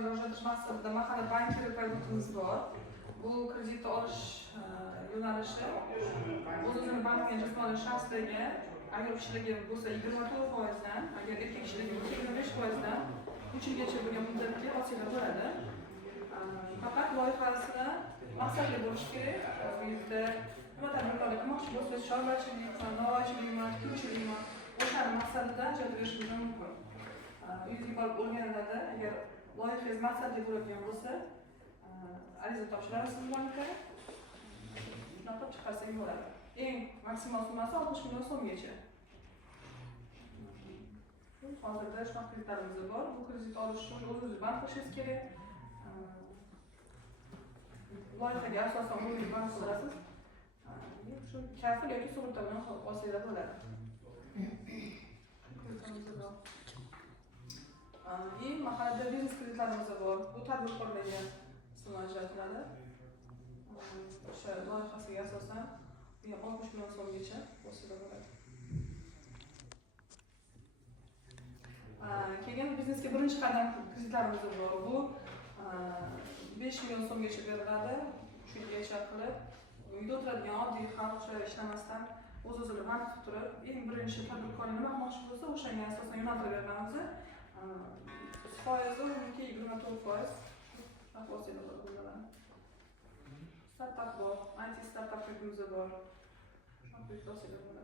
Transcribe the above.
rivojlantirish maqsadida mahalla banki kreditimiz bor. Bu kreditni olish yo'nalishi o'z-o'zini bankdan jismoniy shaxslarga agar kishilarga bo'lsa 24%, agar erkak kishilarga bo'lsa 25%dan 3 yilgacha bo'lgan muddatga olsalar bo'ladi. Faqat loyihasida maqsadli bo'lish kerak. Bu yerda nima tadbirkorlik qilmoqchi bo'lsa, chorvachilik, sanoatchilikmi, tikuvchilikmi, o'shaning maqsadida ijod qilishingiz mumkin. Uyingizga borib o'rganiladi. Agar loyihangiz maqsadli bo'ladigan bo'lsa, ariza topshirasiz bankka. Shunaqa chiqarsangiz bo'ladi. Eng maksimal summasi 60 million so'mgacha. Hozirda shunaqa kreditlarimiz bor. Bu kredit olish uchun o'zingiz bank qilishingiz kerak. Loyihaga asosan o'zingiz bank qilasiz. Shu kafil yoki sug'urta bilan olsangiz bo'ladi. Mahallada biznes kreditlarimiz bor. Bu tadbirkorlarga summasi ajratiladi. O'sha loyihasiga asosan 60 million so'mgacha bo'lsa bo'ladi. Keyin biznesga birinchi qadam kreditlarimiz bor. Bu 5 million so'mgacha beriladi. 3 yilgacha qilib, uyda o'tiradigan oddiy xalq ishlamasdan o'z-o'zini bank qilib turib, eng birinchi tadbirkor nima qilmoqchi bo'lsa, o'shanga asosan yo'naltirib beramiz. Foizi uniki 24%. Vosita bo'ladi. Startup bor, IT startup kreditimiz bor. Shunaqa vosita bo'ladi.